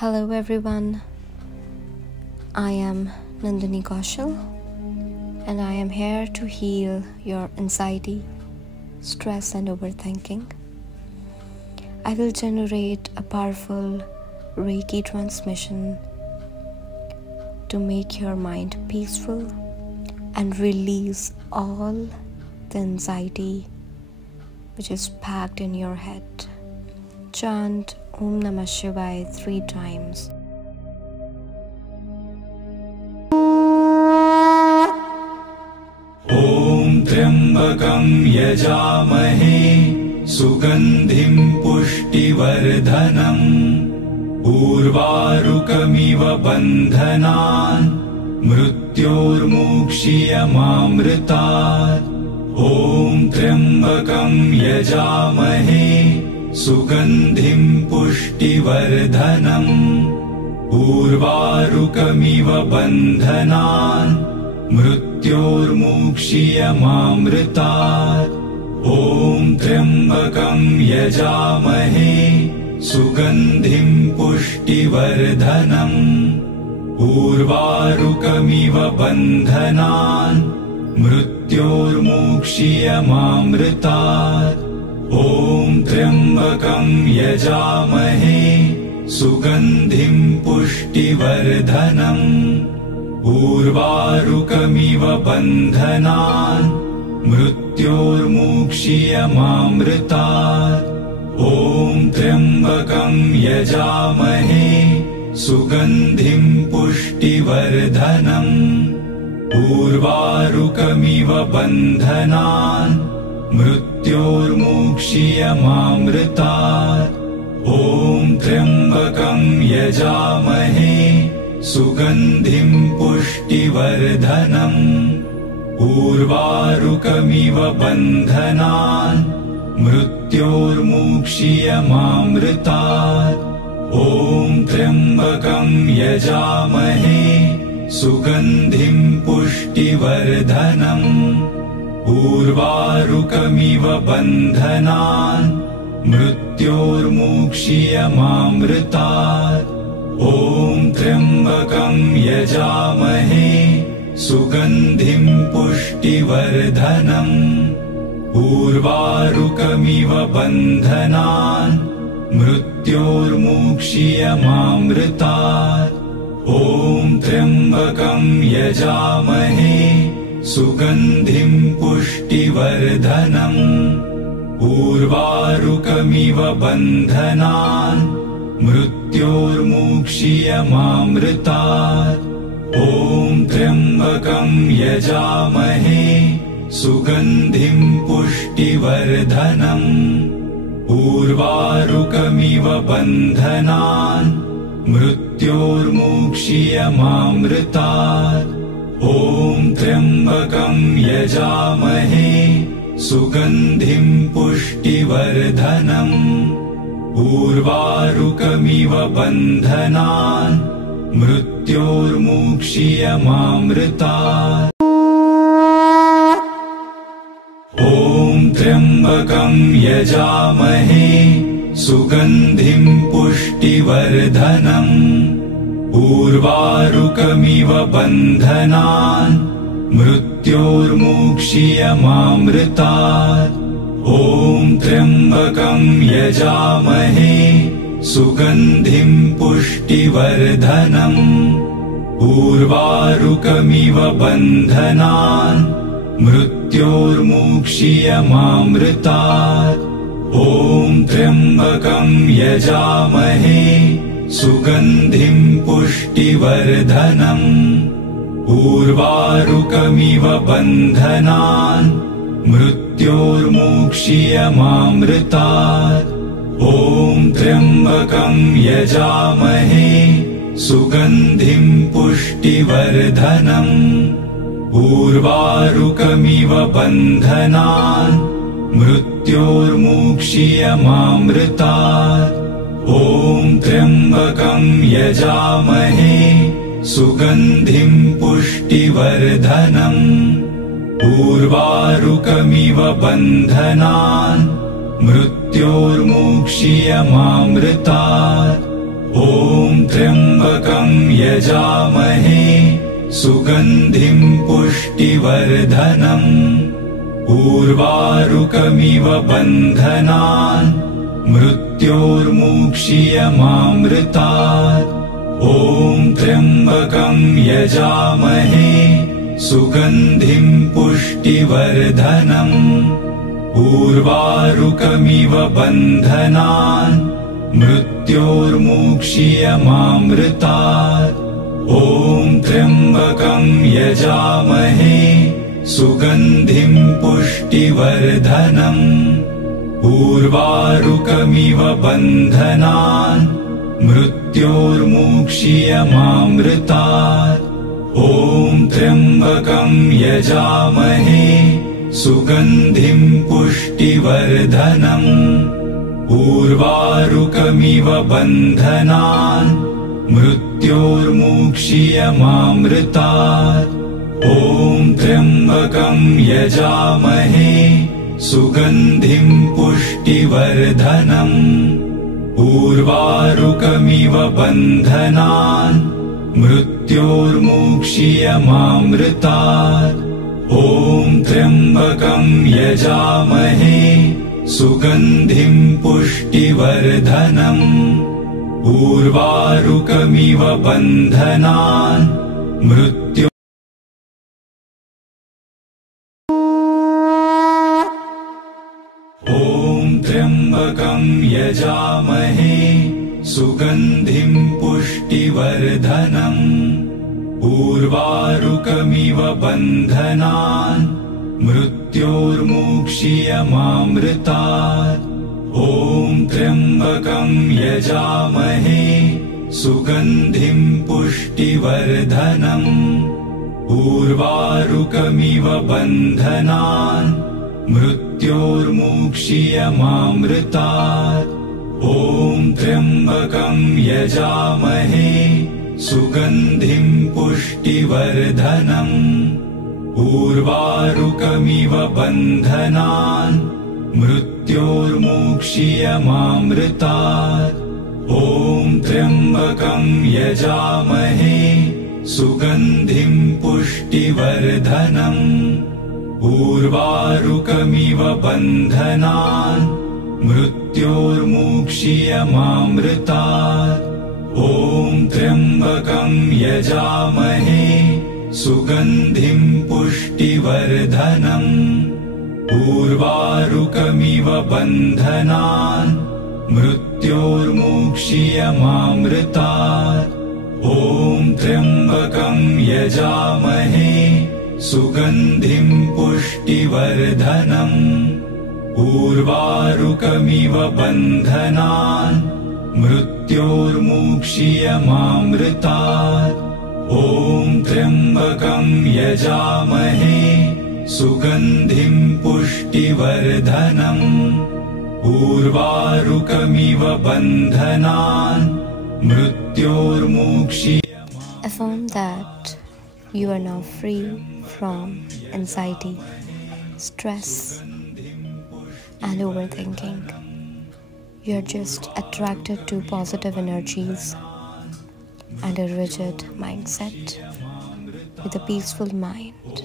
Hello everyone, I am Nandini Kaushal and I am here to heal your anxiety, stress and overthinking. I will generate a powerful Reiki transmission to make your mind peaceful and release all the anxiety which is packed in your head. Chant Om Namah Shivaya 3 times. Om Triambakam Yajamahe Sugandhim Pushtivardhanam Urvarukamiva Bandhanan Mrityormukshiyamamritat. Om Triambakam Yajamahe Sugandhim Pushtivardhanam Urvarukamiva Bandhanan Mrityormukshiyamamritat. Om Triambakam Yajamahe Sugandhim Pushtivardhanam Urvarukamiva Bandhanan Mrityormukshiyamamritat. Om Triambakam Yajamahe Sugandhim Pushtivardhanam Urvarukamiva Bandhanan Mrityormukshiyamamritat. Om Triambakam Yajamahe Sugandhim Pushtivardhanam Urvarukamiva Bandhanan Mrityormukshiyamamritat. Om Triambakam Yajamahe Sugandhim Pushtivardhanam Urvarukamiva Bandhanan Mrityormukshiyamamritat. Om Triambakam Yajamahe Sugandhim Pushtivardhanam Urvarukamiva Bandhanan Mrityormukshiyamamritat. Om Triambakam Yajamahe Sugandhim Pushtivardhanam Urvarukamiva Bandhanan Mrityormukshiyamamritat. Om Triambakam Yajamahe Sugandhim Pushtivardhanam Urvarukamiva Bandhanan Mrityormukshiyamamritat. Om Triambakam Yajamahe Sugandhim Pushtivardhanam Urvarukamiva Bandhanan Mrityormukshiyamamritat. Om Triambakam Yajamahe Sugandhim Pushtivardhanam Urvarukamiva Bandhanan Mrityormukshiyamamritat. Om Triambakam Yajamahe Sugandhim Pushtivardhanam Urvarukamiva Bandhanan Mrityormukshiyamamritat. Om Triambakam Yajamahe Sugandhim Pushtivardhanam Urvarukamiva Bandhanan Mrityormukshiyamamritat. Om Triambakam Yajamahe Sugandhim Pushtivardhanam Urvarukamiva Bandhanan Mrityormukshiyamamritat. Om Triambakam Yajamahe Sugandhim Pushtivardhanam Urvarukamiva Bandhanan Mrityormukshiyamamritat. Om Triambakam Yajamahe Sugandhim Pushtivardhanam Urvarukamiva Bandhanan Mrityormukshiyamamritat. Om त्र्यम्बकं यजामहे सुगन्धिं पुष्टिवर्धनम् उर्वारुकमिव बन्धनान् मृत्योर्मुक्षीयमामृतात् ॐ त्र्यम्बकं यजामहे सुगन्धिं पुष्टिवर्धनम् उर्वारुकमिव बन्धनान् मृत्योर्मुक्षीयमामृतात् ॐ त्र्यम्बकं यजामहे सुगन्धिं पुष्टिवर्धनम् उर्वारुकमिव बन्धनान् मृत्योर्मुक्षीयमामृतात् ॐ त्र्यम्बकं यजामहे सुगन्धिं पुष्टिवर्धनम् उर्वारुकमिव बन्धनान् मृत्योर्मुक्षीयमामृतात् ॐ त्र्यम्बकं यजामहे सुगन्धिं पुष्टिवर्धनम् उर्वारुकमिव बन्धनान् मृत्योर्मुक्षीयमामृतात् ॐ त्र्यम्बकं यजामहे सुगन्धिं पुष्टिवर्धनम् उर्वारुकमिव बन्धनान् मृत्यो ॐ त्र्यम्बकं यजामहे सुगन्धिं पुष्टिवर्धनम् उर्वारुकमिव बन्धनान् मृत्योर्मुक्षीयमामृतात् ॐ त्र्यम्बकं यजामहे सुगन्धिं पुष्टिवर्धनम् उर्वारुकमिव बन्धनान् मृत्योर्मुक्षीयमामृतात् ॐ त्र्यम्बकं यजामहे सुगन्धिं पुष्टिवर्धनम् उर्वारुकमिव बन्धनान् मृत्योर्मुक्षीयमामृतात् ॐ त्र्यम्बकं यजामहे सुगन्धिं पुष्टिवर्धनम् उर्वारुकमिव बन्धनान् मृत्योर्मुक्षीयमामृतात् ॐ त्र्यम्बकं यजामहे सुगन्धिं पुष्टिवर्धनम् उर्वारुकमिव बन्धनान् मृत्योर्मुक्षीयमामृतात् ॐ त्र्यम्बकं यजामहे सुगन्धिं पुष्टिवर्धनम् उर्वारुकमिव बन्धनान् मृत्योर्मुक्षीयमामृतात् ॐ त्र्यम्बकं यजामहे सुगन्धिं पुष्टिवर्धनम् उर्वारुकमिव बन्धनान् मृत्योर्मुक्षीयमामृतात् Affirm that you are now free from anxiety, stress, and overthinking. You're just attracted to positive energies and a rigid mindset with a peaceful mind.